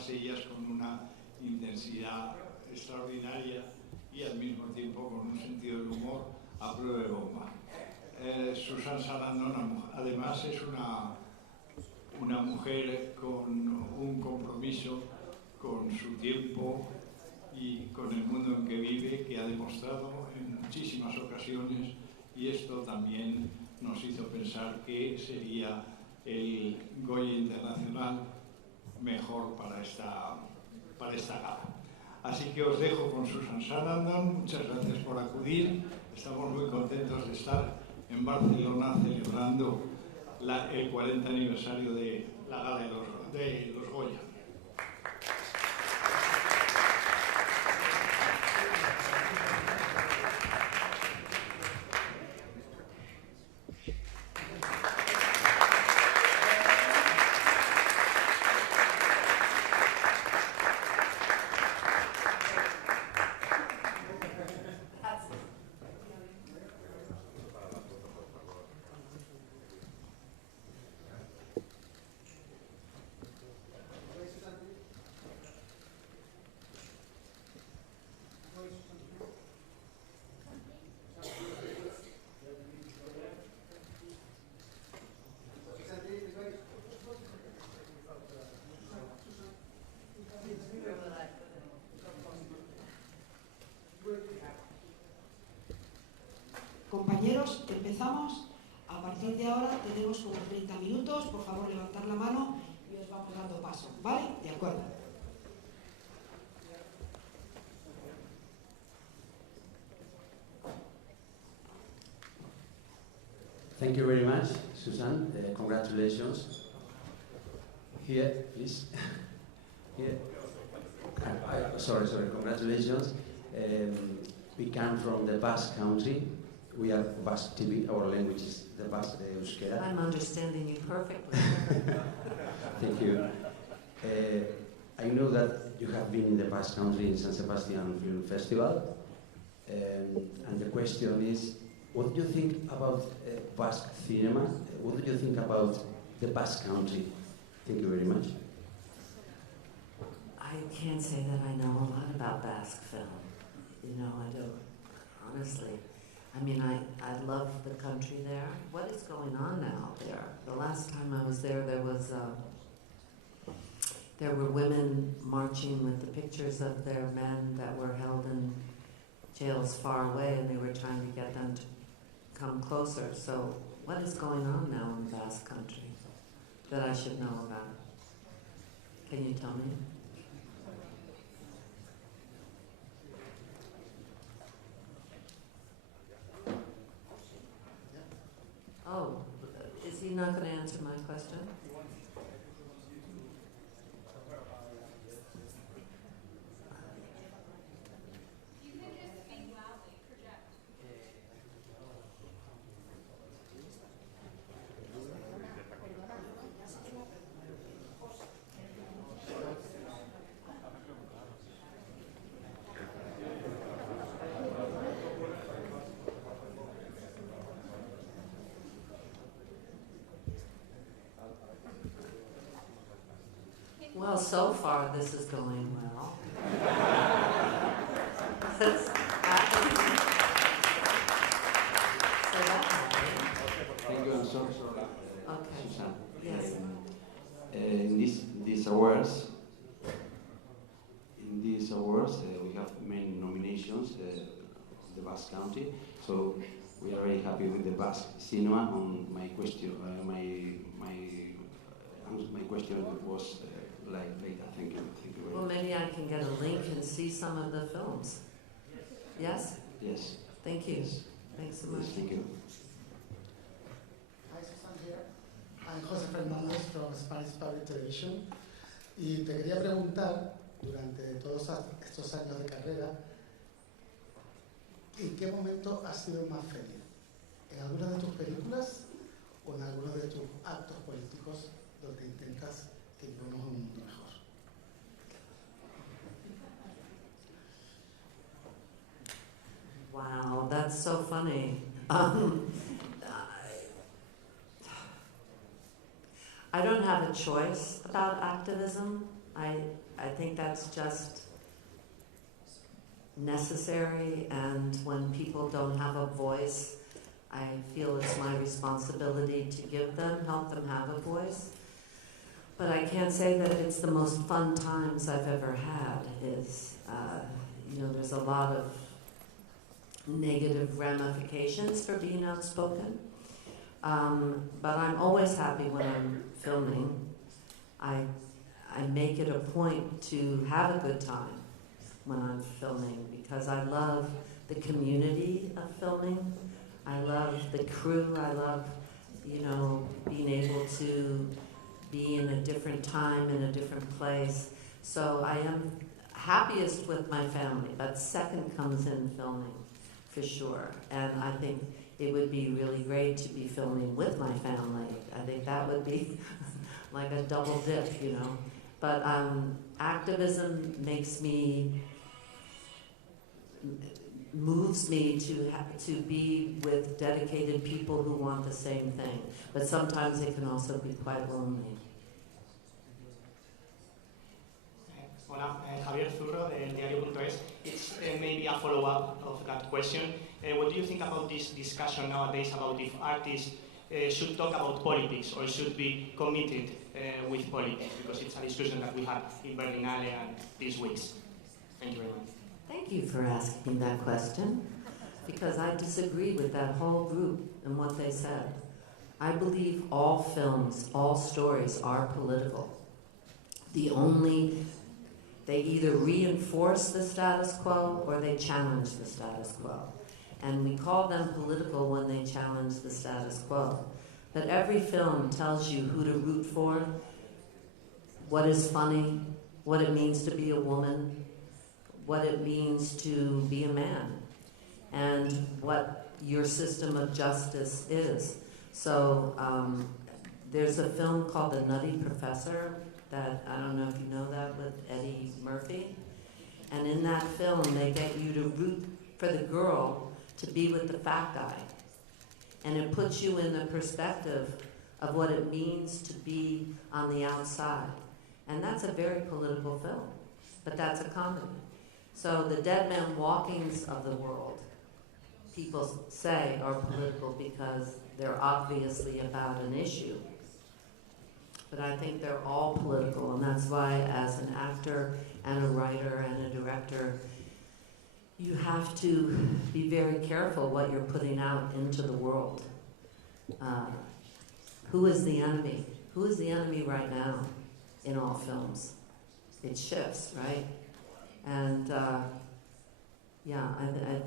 todas ellas con una intensidad extraordinaria y al mismo tiempo con un sentido del humor a prueba de bomba. Susan Sarandon además es una mujer con un compromiso con su tiempo y con el mundo en que vive, que ha demostrado en muchísimas ocasiones, y esto también nos hizo pensar que sería el Goya Internacional mejor para esta gala. Así que os dejo con Susan Sarandon. Muchas gracias por acudir. Estamos muy contentos de estar en Barcelona celebrando el 40 aniversario de la gala de los Goya. Compañeros, empezamos. A partir de ahora tenemos como 30 minutos. Por favor, levantar la mano y os vamos dando paso. ¿Vale? De acuerdo. Thank you very much, Susan. Congratulations. Here, please. Here. Sorry. Congratulations. We come from the Basque country. We are Basque TV. Our language is the Basque Euskera. I'm understanding you perfectly. Thank you. I know that you have been in the Basque country in San Sebastian Film Festival. And the question is, what do you think about Basque cinema? What do you think about the Basque country? Thank you very much. I can't say that I know a lot about Basque film. You know, I don't, honestly. I mean, I love the country there. What is going on now there? The last time I was there, there were women marching with the pictures of their men that were held in jails far away, and they were trying to get them to come closer. So what is going on now in the Basque country that I should know about? Can you tell me? Oh, is he not going to answer my question? Well, so far this is going well. Thank you, I'm sorry. Okay. Susan. Yes. In these awards, we have many nominations of the Basque Country. So we are very happy with the Basque cinema. On my question, my question was later. Thank you very Well, much. maybe I can get a link and see some of the films. Yes? Yes. Thank you. Yes. Thanks so much. Yes, thank you. Hi, Susan here. I'm José Fernández from Spanish Public Television. Y te quería preguntar, durante todos estos años de carrera, ¿en qué momento has sido más feliz? ¿En alguna de tus películas o en alguno de tus actos políticos donde intentas que vivamos un mundo mejor? Wow, that's so funny. I don't have a choice about activism. I think that's just necessary, and when people don't have a voice, I feel it's my responsibility to give them, help them have a voice. But I can't say that it's the most fun times I've ever had. There's a lot of negative ramifications for being outspoken. But I'm always happy when I'm filming. I make it a point to have a good time when I'm filming because I love the community of filming. I love the crew. I love, being able to be in a different time, in a different place. So I am happiest with my family, but second comes in filming, for sure. And I think it would be really great to be filming with my family. I think that would be like a double dip, But activism moves me to be with dedicated people who want the same thing. But sometimes it can also be quite lonely. Hola, Javier Zurro, del diario.es. It's maybe a follow-up of that question. What do you think about this discussion nowadays about if artists should talk about politics or should be committed with politics? Because it's a discussion that we had in Berlinale and these weeks. Thank you very much. Thank you for asking that question, because I disagree with that whole group and what they said. I believe all films, all stories are political. They either reinforce the status quo or they challenge the status quo. And we call them political when they challenge the status quo. But every film tells you who to root for, what is funny, what it means to be a woman, what it means to be a man, and what your system of justice is. So there's a film called The Nutty Professor that, I don't know if you know that, with Eddie Murphy. And in that film, they get you to root for the girl to be with the fat guy. And it puts you in the perspective of what it means to be on the outside. And that's a very political film, but that's a comedy. So the Dead Man Walkings of the world, people say, are political because they're obviously about an issue. But I think they're all political, and that's why as an actor and a writer and a director, you have to be very careful what you're putting out into the world. Who is the enemy? Who is the enemy right now in all films? It shifts, right? And I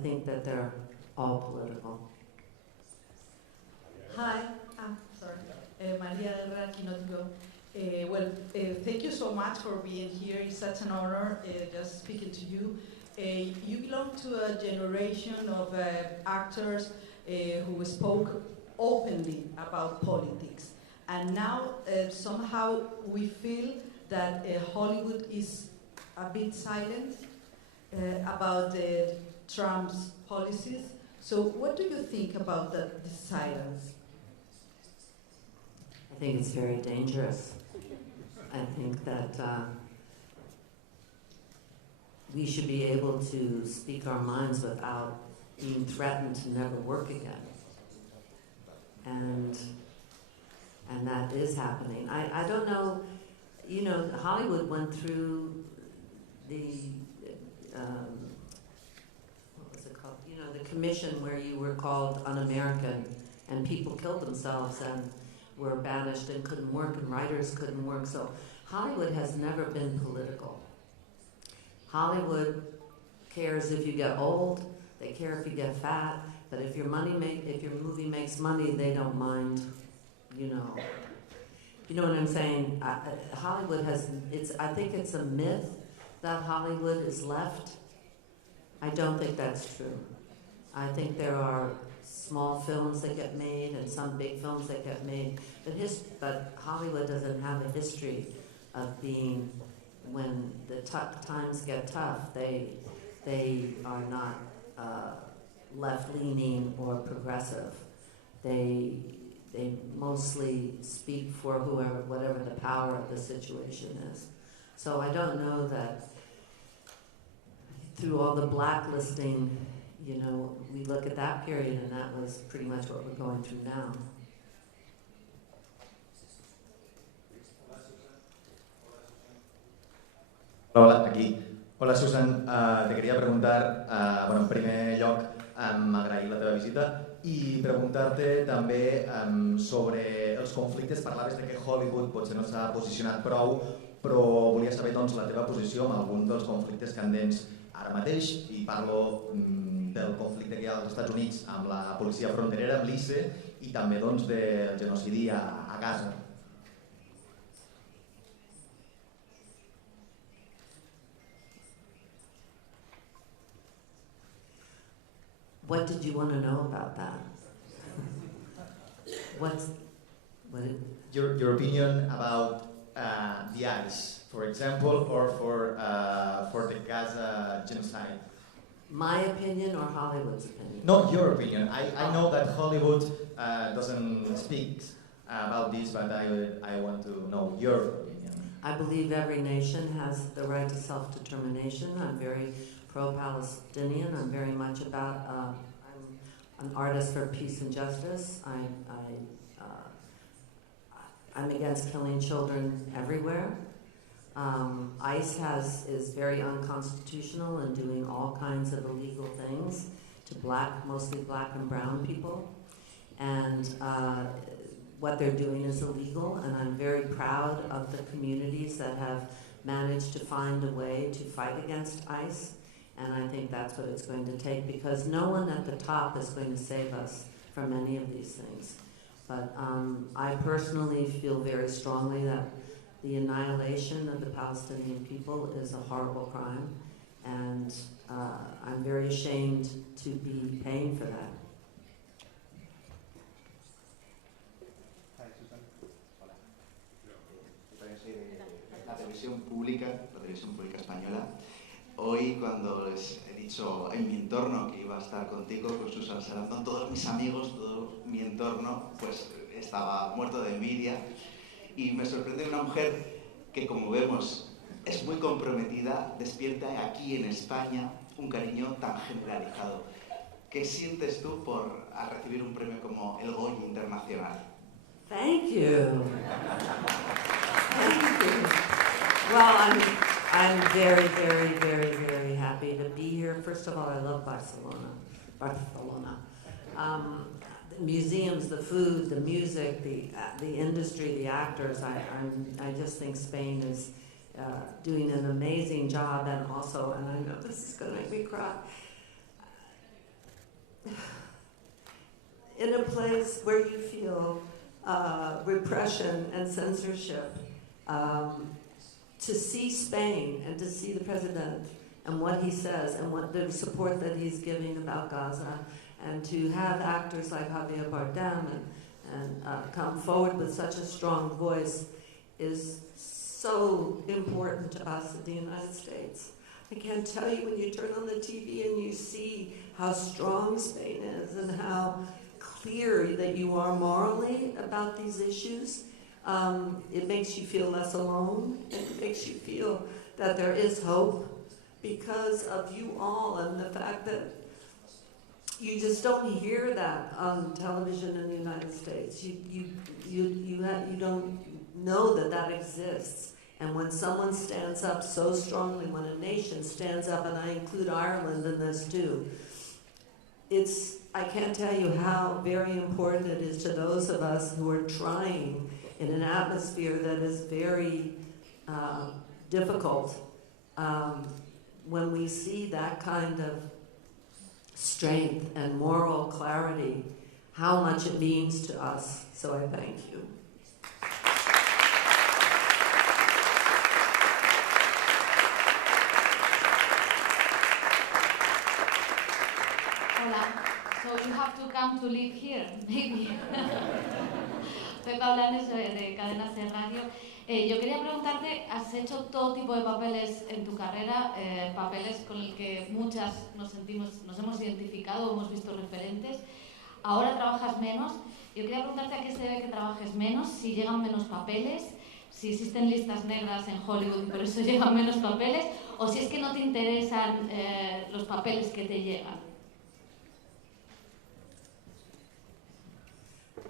think that they're all political. Hi, sorry. Maria Herrera, Quinotico. Thank you so much for being here. It's such an honor just speaking to you. You belong to a generation of actors who spoke openly about politics. And now somehow we feel that Hollywood is a bit silent about Trump's policies. So what do you think about the silence? I think it's very dangerous. I think that we should be able to speak our minds without being threatened to never work again. And that is happening. I don't know, Hollywood went through the, what was it called? The commission where you were called un-American and people killed themselves and were banished and couldn't work and writers couldn't work. So Hollywood has never been political. Hollywood cares if you get old, they care if you get fat, but if your movie makes money, they don't mind, You know what I'm saying? Hollywood I think it's a myth that Hollywood is left. I don't think that's true. I think there are small films that get made and some big films that get made, but Hollywood doesn't have a history of being, when the times get tough, they are not left-leaning or progressive. They mostly speak for whatever the power of the situation is. So I don't know that through all the blacklisting, you know, we look at that period and that was pretty much what we're going through now. Hola, aquí. Hola, Susan. Te quería preguntar, bueno, en primer lloc, agrair la teva visita i preguntar-te també sobre els conflictes. Parlaves de que Hollywood potser no s'ha posicionat prou, però volia saber doncs, la teva posició amb algun dels conflictes candents ara mateix, i parlo del conflicte que hi ha als Estats Units amb la policia fronterera, amb l'ICE, i també doncs, del genocidi a Gaza. What did you want to know about that? Your opinion about the ICE, for example, or for the Gaza genocide? My opinion or Hollywood's opinion? No, your opinion. I know that Hollywood doesn't speak about this, but I want to know your opinion. I believe every nation has the right to self-determination. I'm very pro-Palestinian. I'm very much about, I'm an artist for peace and justice. I'm against killing children everywhere. ICE is very unconstitutional and doing all kinds of illegal things to mostly black and brown people. And what they're doing is illegal, and I'm very proud of the communities that have managed to find a way to fight against ICE. And I think that's what it's going to take, because no one at the top is going to save us from any of these things. But I personally feel very strongly that the annihilation of the Palestinian people is a horrible crime, and I'm very ashamed to be paying for that. Hi, Susan. Hola. Yo también soy de la televisión pública española. Hoy, cuando les he dicho en mi entorno que iba a estar contigo, con Susan Sarandon, todos mis amigos, todo mi entorno, pues estaba muerto de envidia. Y me sorprende una mujer que, como vemos, es muy comprometida, despierta aquí en España un cariño tan generalizado. ¿Qué sientes tú por recibir un premio como el Goya Internacional? Thank you. Thank you. Well, I'm very, very, very, very happy to be here. First of all, I love Barcelona. The museums, the food, the music, the industry, the actors. I just think Spain is doing an amazing job, and also, and I know this is going to make me cry, in a place where you feel repression and censorship, to see Spain and to see the president and what he says and what the support that he's giving about Gaza, and to have actors like Javier Bardem and come forward with such a strong voice is so important to us in the United States. I can't tell you, when you turn on the TV and you see how strong Spain is and how clear that you are morally about these issues, it makes you feel less alone. It makes you feel that there is hope because of you all, and the fact that you just don't hear that on television in the United States. You don't know that that exists. And when someone stands up so strongly, when a nation stands up, and I include Ireland in this too, I can't tell you how very important it is to those of us who are trying in an atmosphere that is very difficult. When we see that kind of strength and moral clarity, how much it means to us. So I thank you. Hola. So you have to come to live here, maybe. Pepa Blanes de Cadenas de Radio. Yo quería preguntarte, has hecho todo tipo de papeles en tu carrera, papeles con el que muchas nos hemos identificado, hemos visto referentes. Ahora trabajas menos. Yo quería preguntarte a qué se debe que trabajes menos, si llegan menos papeles, si existen listas negras en Hollywood y por eso llegan menos papeles, o si es que no te interesan los papeles que te llegan.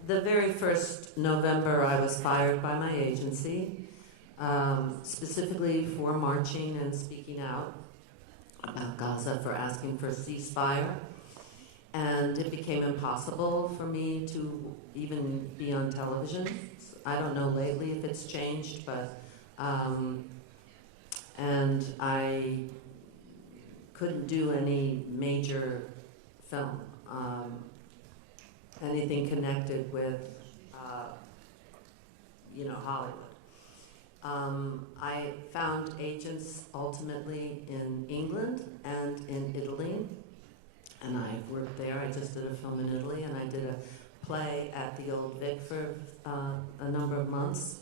The very first November I was fired by my agency, specifically for marching and speaking out about Gaza, for asking for a ceasefire. And it became impossible for me to even be on television. I don't know lately if it's changed, but and I couldn't do any major film, anything connected with, Hollywood. I found agents ultimately in England and in Italy, and I worked there. I just did a film in Italy, and I did a play at the Old Vic for a number of months.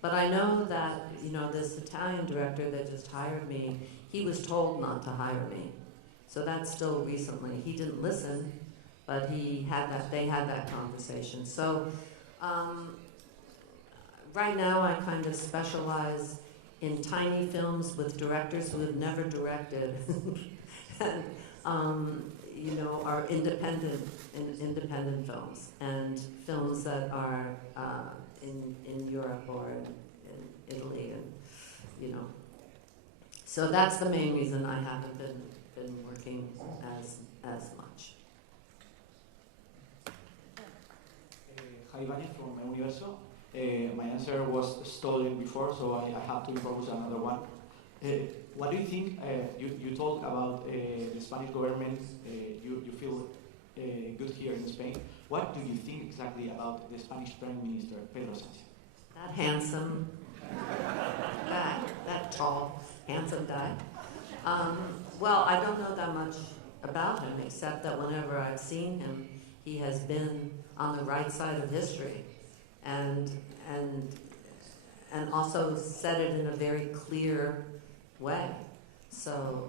But I know that, this Italian director that just hired me, he was told not to hire me. So that's still recently. He didn't listen, but they had that conversation. So right now I kind of specialize in tiny films with directors who have never directed and are independent films, and films that are in Europe or in Italy, and So that's the main reason I haven't been working as much. Hi, Vani from Universo. My answer was stolen before, so I have to impose another one. What do you think? You talked about the Spanish government. You feel good here in Spain. What do you think exactly about the Spanish Prime Minister, Pedro Sánchez? That handsome guy, that tall, handsome guy. Well, I don't know that much about him, except that whenever I've seen him, he has been on the right side of history, and also said it in a very clear way. So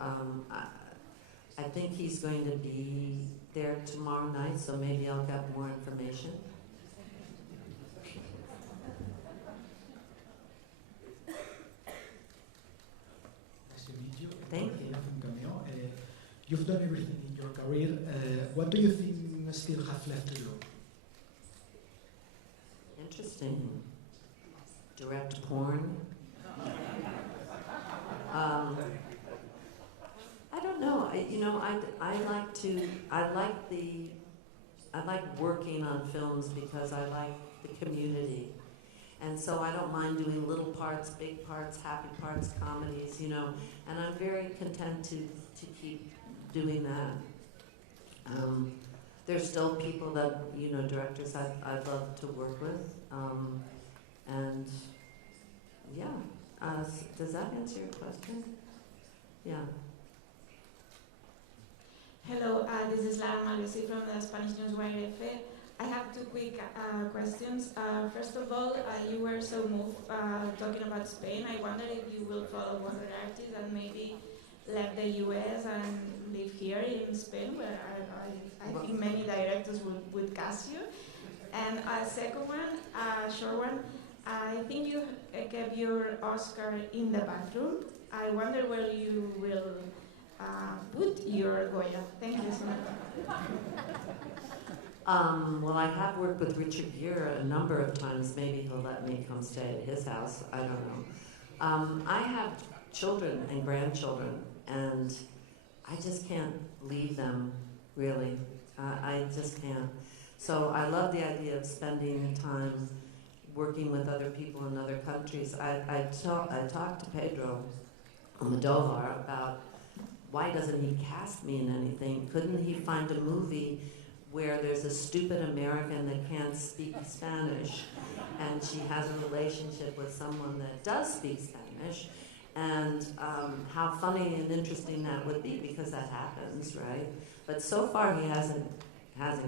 I think he's going to be there tomorrow night, so maybe I'll get more information. Nice to meet you. Thank you. You've done everything in your career. What do you think still have left to do? Interesting. Direct porn. I don't know. I like working on films because I like the community, and so I don't mind doing little parts, big parts, happy parts, comedies, and I'm very content to keep doing that. There's still people that, directors I'd love to work with, and yeah. Does that answer your question? Yeah. Hello, this is Lara Malvesi from the Spanish News YRF. I have two quick questions. First of all, you were so moved talking about Spain. I wonder if you will follow other artists and maybe left the US and live here in Spain, where I think many directors would cast you. And a second one, a short one, I think you kept your Oscar in the bathroom. I wonder where you will put your Goya. Thank you so much. Well, I have worked with Richard Gere a number of times. Maybe he'll let me come stay at his house. I don't know. I have children and grandchildren, and I just can't leave them, really. I just can't. So I love the idea of spending time working with other people in other countries. I talked to Pedro Almodovar about why doesn't he cast me in anything? Couldn't he find a movie where there's a stupid American that can't speak Spanish and she has a relationship with someone that does speak Spanish, and how funny and interesting that would be, because that happens, right? But so far he hasn't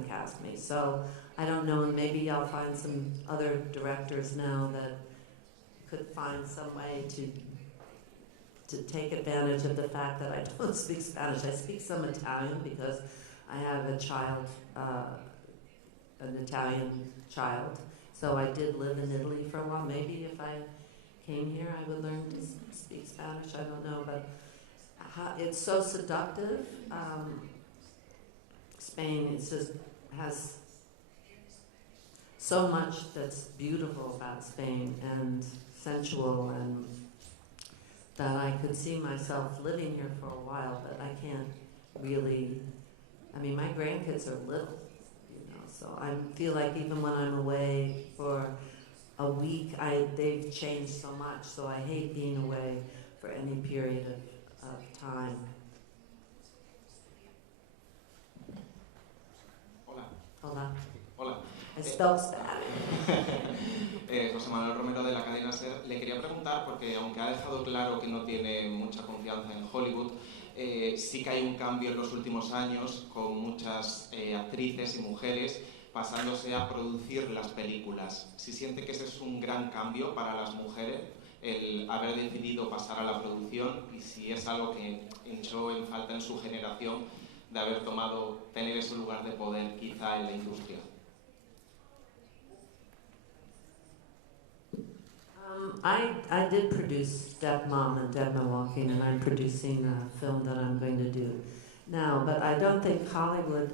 cast me, so I don't know, and maybe I'll find some other directors now that could find some way to take advantage of the fact that I don't speak Spanish. I speak some Italian because I have a child, an Italian child. So I did live in Italy for a while. Maybe if I came here, I would learn to speak Spanish. I don't know, but it's so seductive. Spain has so much that's beautiful about Spain and sensual, and that I could see myself living here for a while, but I can't really. I mean, my grandkids are little, so I feel like even when I'm away for a week, they've changed so much, so I hate being away for any period of time. Hola. Hola. Hola. I spelled Spanish. José Manuel Romero de la cadena SER. Le quería preguntar, porque aunque ha dejado claro que no tiene mucha confianza en Hollywood, sí que hay un cambio en los últimos años con muchas actrices y mujeres pasándose a producir las películas. Si siente que ese es un gran cambio para las mujeres, el haber decidido pasar a la producción, y si es algo que echó en falta en su generación de haber tener ese lugar de poder quizá en la industria. I did produce Stepmom and Dead Walking, and I'm producing a film that I'm going to do now. But I don't think Hollywood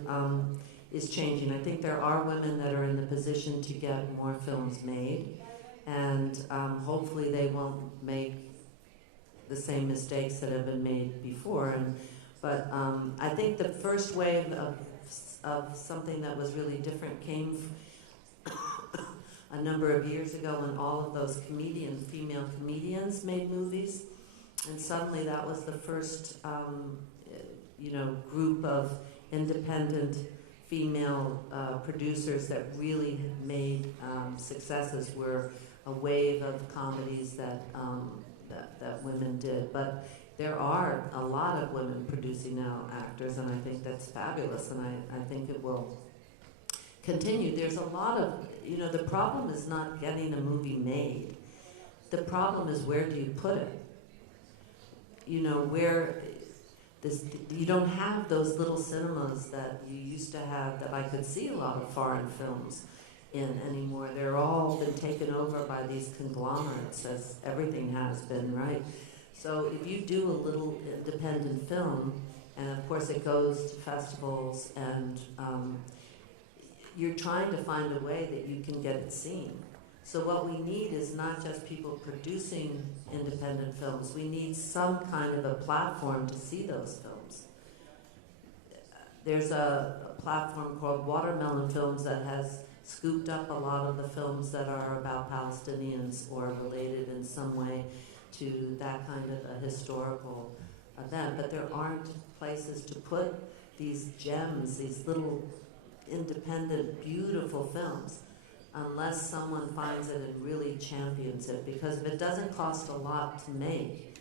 is changing. I think there are women that are in the position to get more films made, and hopefully they won't make the same mistakes that have been made before. But I think the first wave of something that was really different came a number of years ago when all of those female comedians made movies, and suddenly that was the first, group of independent female producers that really made successes. Were a wave of comedies that women did, but there are a lot of women producing now actors, and I think that's fabulous, and I think it will continue. There's a lot of, the problem is not getting a movie made. The problem is, where do you put it? You don't have those little cinemas that you used to have, that I could see a lot of foreign films in anymore. They're all been taken over by these conglomerates, as everything has been, right? So if you do a little independent film, and of course it goes to festivals, and you're trying to find a way that you can get it seen. So what we need is not just people producing independent films. We need some kind of a platform to see those films. There's a platform called Watermelon Films that has scooped up a lot of the films that are about Palestinians or related in some way to that kind of a historical event. But there aren't places to put these gems, these little independent, beautiful films, unless someone finds it and really champions it. Because if it doesn't cost a lot to make,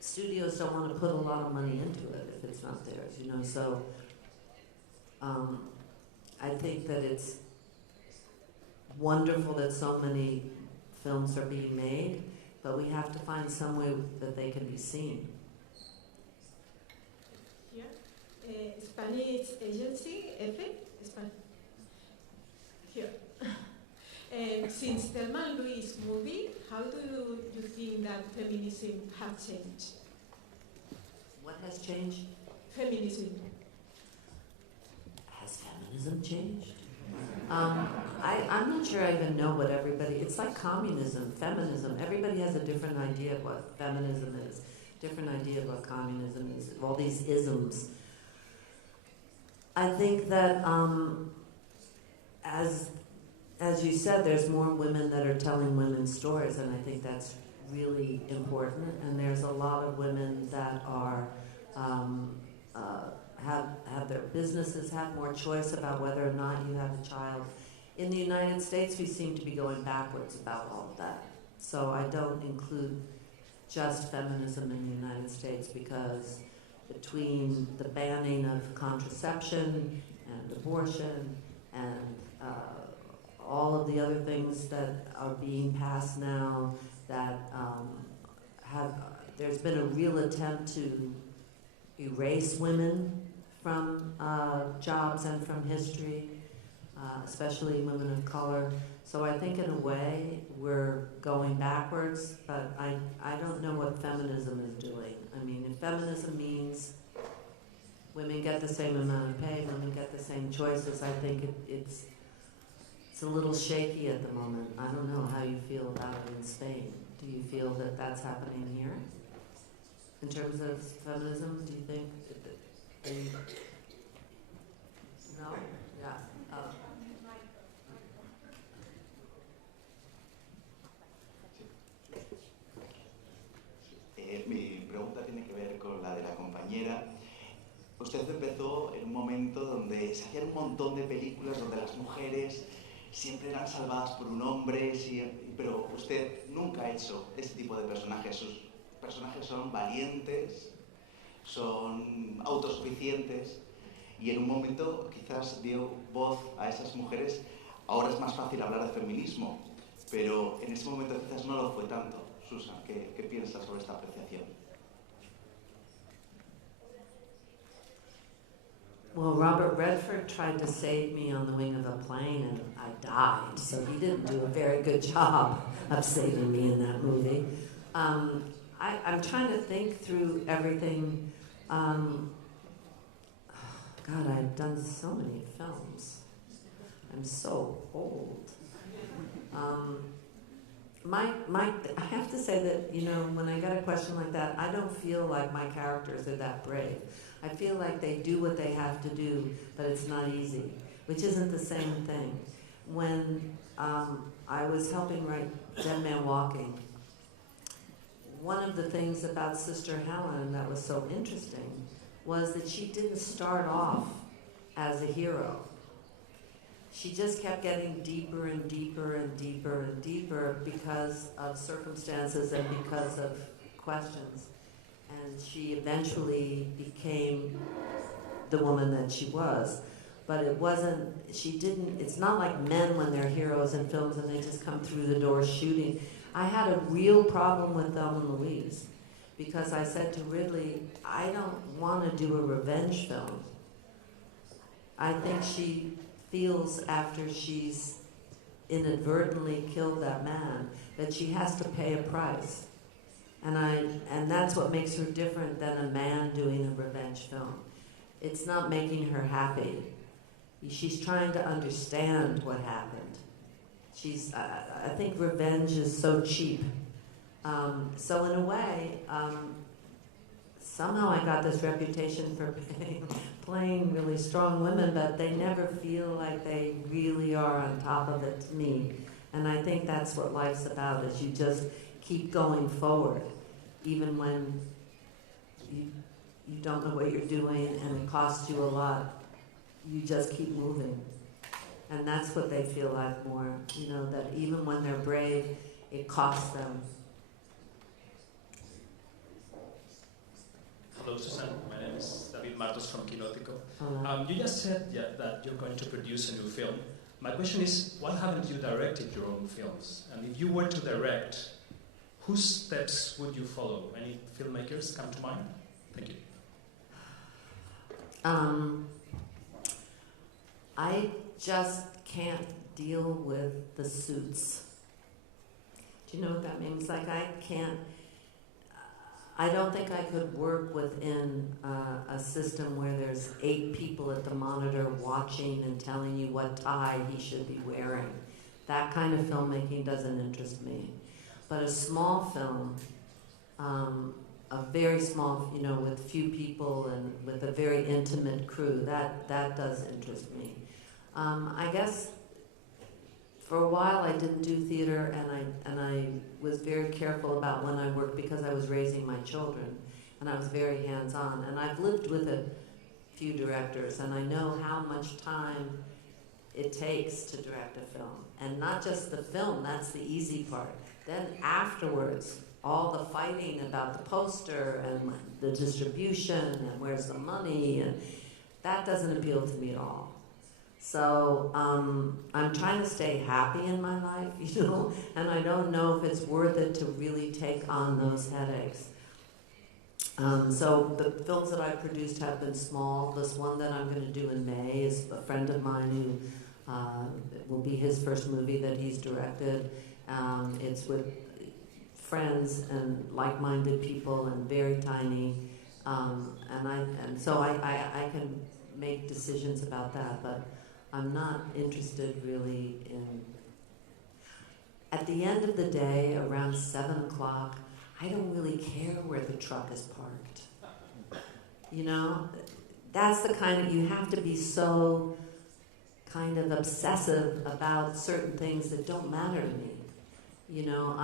studios don't want to put a lot of money into it if it's not theirs, So I think that it's wonderful that so many films are being made, but we have to find some way that they can be seen. Here, Spanish agency, EFE. Here. Since Thelma and Louise movie, how do you think that feminism has changed? What has changed? Feminism. Has feminism changed? I'm not sure I even know what everybody... It's like communism, feminism. Everybody has a different idea of what feminism is, different idea of what communism is, all these isms. I think that, as you said, there's more women that are telling women's stories, and I think that's really important. And there's a lot of women that are have their businesses, have more choice about whether or not you have a child. In the United States, we seem to be going backwards about all of that. So I don't include just feminism in the United States, because between the banning of contraception and abortion and all of the other things that are being passed now, that there's been a real attempt to erase women from jobs and from history. especially women of color. So I think in a way we're going backwards, but I don't know what feminism is doing. I mean, if feminism means women get the same amount of pay, women get the same choices, I think it's a little shaky at the moment. I don't know how you feel about it in Spain. Do you feel that that's happening here? In terms of feminism, do you think? No? Yeah. Mi pregunta tiene que ver con la de la compañera. Usted empezó en un momento donde se hacían un montón de películas donde las mujeres siempre eran salvadas por un hombre, pero usted nunca ha hecho ese tipo de personajes. Sus personajes son valientes, son autosuficientes, y en un momento quizás dio voz a esas mujeres. Ahora es más fácil hablar de feminismo, pero en ese momento quizás no lo fue tanto. Susan, ¿qué piensas sobre esta apreciación? Well, Robert Redford tried to save me on the wing of a plane and I died, so he didn't do a very good job of saving me in that movie. I'm trying to think through everything. God, I've done so many films. I'm so old. I have to say that, you know, when I get a question like that, I don't feel like my characters are that brave. I feel like they do what they have to do, but it's not easy, which isn't the same thing. When I was helping write Dead Man Walking, one of the things about Sister Helen that was so interesting was that she didn't start off as a hero. She just kept getting deeper and deeper and deeper and deeper because of circumstances and because of questions. And she eventually became the woman that she was. But it wasn't, it's not like men when they're heroes in films and they just come through the door shooting. I had a real problem with Thelma and Louise because I said to Ridley, I don't want to do a revenge film. I think she feels after she's inadvertently killed that man that she has to pay a price. And that's what makes her different than a man doing a revenge film. It's not making her happy. She's trying to understand what happened. I think revenge is so cheap. So in a way, somehow I got this reputation for playing really strong women, but they never feel like they really are on top of it to me. And I think that's what life's about, is you just keep going forward, even when you don't know what you're doing and it costs you a lot. You just keep moving. And that's what they feel like more, you know, that even when they're brave, it costs them. Hello, Susan. My name is David Martos from Quinótico. You just said that you're going to produce a new film. My question is, why haven't you directed your own films? And if you were to direct, whose steps would you follow? Any filmmakers come to mind? Thank you. I just can't deal with the suits. Do you know what that means? Like I don't think I could work within a system where there's 8 people at the monitor watching and telling you what tie he should be wearing. That kind of filmmaking doesn't interest me. But a small film, a very small, you know, with few people and with a very intimate crew, that does interest me. I guess for a while I didn't do theater, and I was very careful about when I worked because I was raising my children, and I was very hands-on. And I've lived with a few directors, and I know how much time it takes to direct a film. And not just the film, that's the easy part. Then afterwards, all the fighting about the poster and the distribution and where's the money, and that doesn't appeal to me at all. So I'm trying to stay happy in my life, you know, and I don't know if it's worth it to really take on those headaches. So the films that I've produced have been small. This one that I'm going to do in May is a friend of mine It will be his first movie that he's directed. It's with friends and like-minded people and very tiny. So I can make decisions about that, but I'm not interested really in... At the end of the day, around 7 o'clock, I don't really care where the truck is parked. You know, that's the kind of... You have to be so kind of obsessive about certain things that don't matter to me, you know,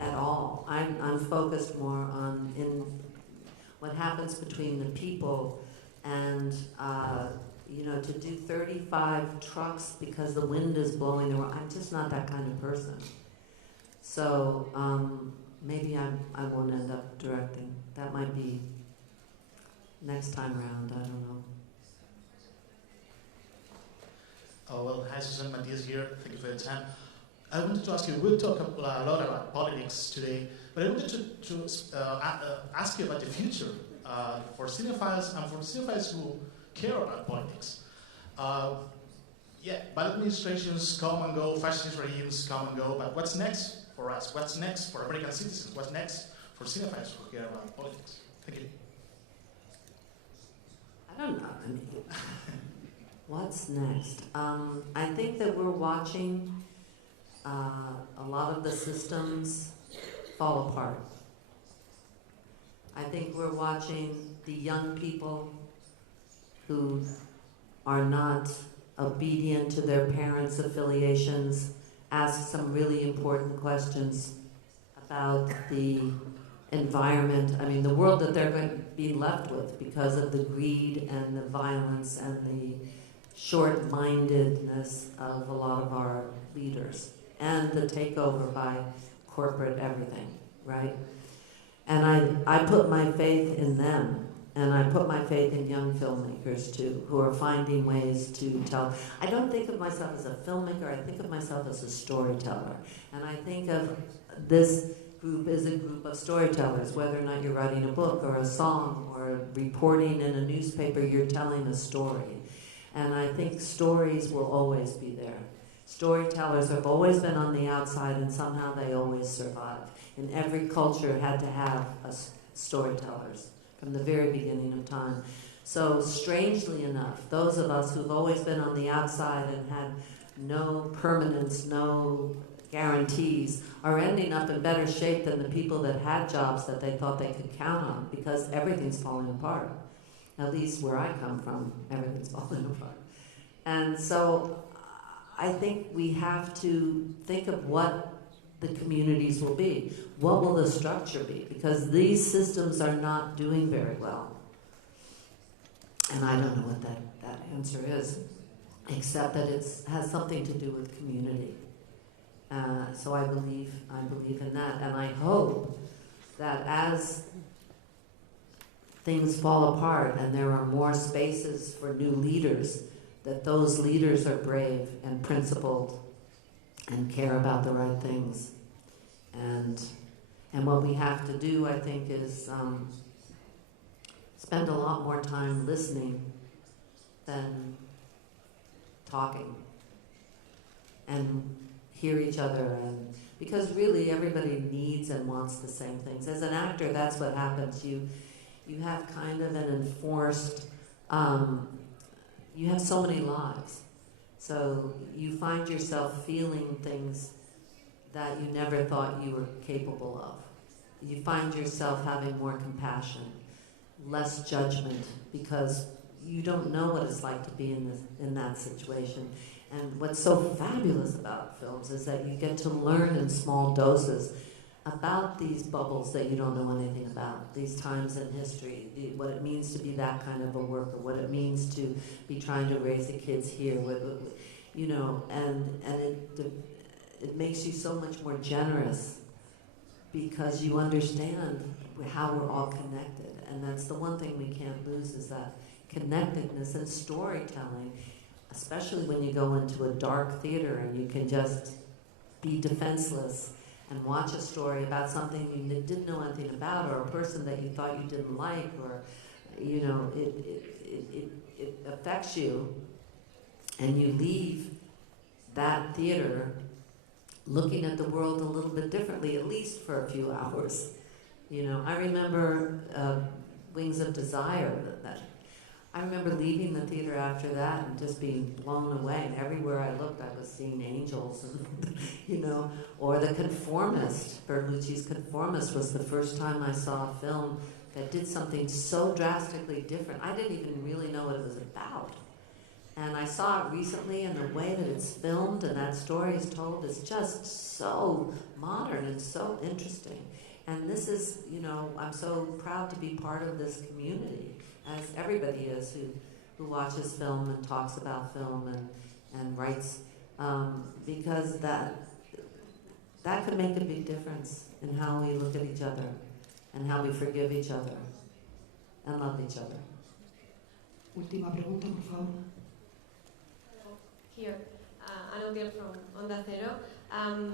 at all. I'm focused more on in what happens between the people, and you know, to do 35 trucks because the wind is blowing around, I'm just not that kind of person. So maybe I won't end up directing. That might be next time around, I don't know. Oh, well, hi Susan, Matthias here. Thank you for your time. I wanted to ask you, we'll talk a lot about politics today, but I wanted to ask you about the future for cinephiles and for cinephiles who care about politics. Yeah, bad administrations come and go, fascist regimes come and go, but what's next for us? What's next for American citizens? What's next for cinephiles who care about politics? Thank you. I don't know. I mean, what's next? I think that we're watching a lot of the systems fall apart. I think we're watching the young people who are not obedient to their parents' affiliations ask some really important questions about the environment. I mean, the world that they're going to be left with because of the greed and the violence and the short-mindedness of a lot of our leaders and the takeover by corporate everything, right? And I put my faith in them, and I put my faith in young filmmakers too, who are finding ways to tell. I don't think of myself as a filmmaker, I think of myself as a storyteller. And I think of this group as a group of storytellers, whether or not you're writing a book or a song or reporting in a newspaper, you're telling a story. And I think stories will always be there. Storytellers have always been on the outside, and somehow they always survive. And every culture had to have storytellers from the very beginning of time. So strangely enough, those of us who've always been on the outside and had no permanence, no guarantees, are ending up in better shape than the people that had jobs that they thought they could count on, because everything's falling apart. At least where I come from, everything's falling apart. And so I think we have to think of what the communities will be. What will the structure be? Because these systems are not doing very well. And I don't know what that answer is, except that it has something to do with community. So I believe in that. And I hope that as things fall apart and there are more spaces for new leaders, that those leaders are brave and principled and care about the right things. And what we have to do, I think, is spend a lot more time listening than talking, and hear each other. And because really everybody needs and wants the same things. As an actor, that's what happens. You have kind of an enforced, you have so many lives. So you find yourself feeling things that you never thought you were capable of. You find yourself having more compassion, less judgment, because you don't know what it's like to be in that situation. And what's so fabulous about films is that you get to learn in small doses about these bubbles that you don't know anything about, these times in history, what it means to be that kind of a worker, what it means to be trying to raise the kids here, you know, and it makes you so much more generous because you understand how we're all connected. And that's the one thing we can't lose, is that connectedness and storytelling, especially when you go into a dark theater and you can just be defenseless and watch a story about something you didn't know anything about, or a person that you thought you didn't like, or, you know, it affects you, and you leave that theater looking at the world a little bit differently, at least for a few hours. You know, I remember Wings of Desire. I remember leaving the theater after that and just being blown away. And everywhere I looked, I was seeing angels, and, you know. Or The Conformist. Bertolucci's Conformist was the first time I saw a film that did something so drastically different. I didn't even really know what it was about. And I saw it recently, and the way that it's filmed and that story is told is just so modern and so interesting. And this is, you know, I'm so proud to be part of this community, as everybody is who watches film and talks about film and writes, because that could make a big difference in how we look at each other and how we forgive each other and love each other. Última pregunta, por favor. Here, Ana Odiel from Onda Cero.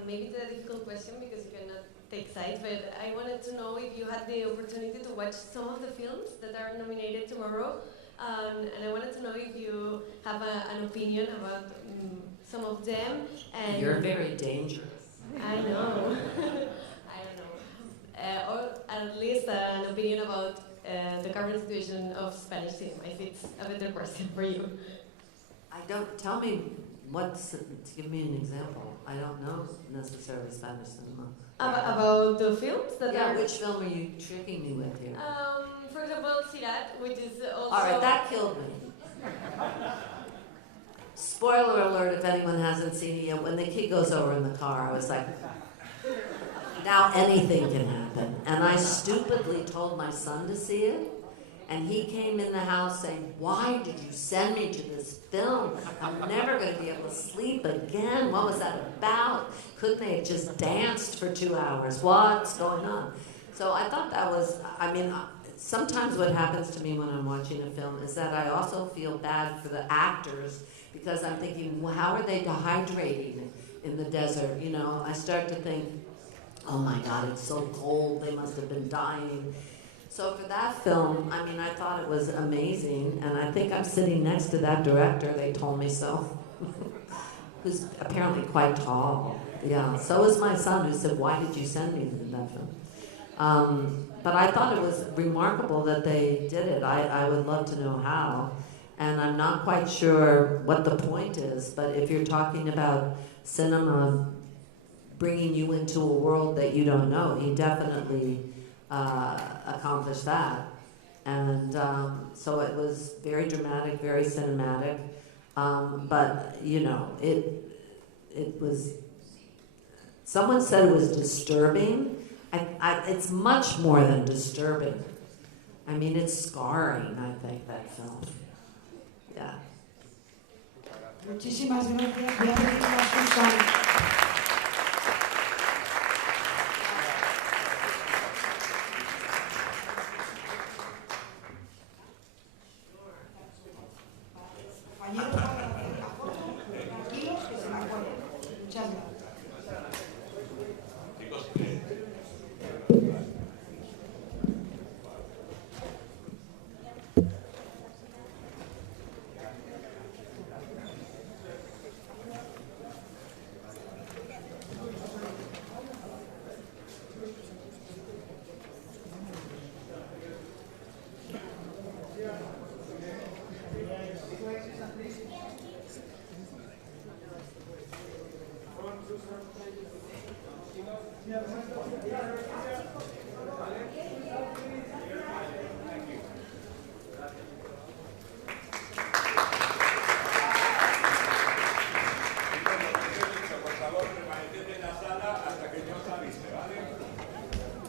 Maybe it's a difficult question because you cannot take sides, but I wanted to know if you had the opportunity to watch some of the films that are nominated tomorrow, and I wanted to know if you have an opinion about some of them. And you're very dangerous. I know. I don't know. Or at least an opinion about the current situation of Spanish cinema, if it's a better question for you. Tell me give me an example. I don't know necessarily Spanish cinema. About the films that are... which film are you tricking me with here? For example, Sirat, which is also... Alright, that killed me. Spoiler alert if anyone hasn't seen it yet. When the kid goes over in the car, I was like, now anything can happen. And I stupidly told my son to see it. And he came in the house saying, why did you send me to this film? I'm never going to be able to sleep again. What was that about? Couldn't they have just danced for 2 hours? What's going on? So I thought that was, I mean, sometimes what happens to me when I'm watching a film is that I also feel bad for the actors, because I'm thinking, well, how are they dehydrating in the desert? You know, I start to think, oh my God, it's so cold, they must have been dying. So for that film, I mean, I thought it was amazing, and I think I'm sitting next to that director, they told me so, who's apparently quite tall. Yeah, so is my son, who said, why did you send me to that film? But I thought it was remarkable that they did it. I would love to know how, and I'm not quite sure what the point is, but if you're talking about cinema bringing you into a world that you don't know, he definitely accomplished that. And so it was very dramatic, very cinematic, but you know, it was, someone said it was disturbing. It's much more than disturbing. I mean, it's scarring, I think, that film. Yeah. Muchísimas gracias. Voy a pedir a Susan.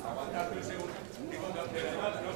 Aguantad un segundo, de verdad, no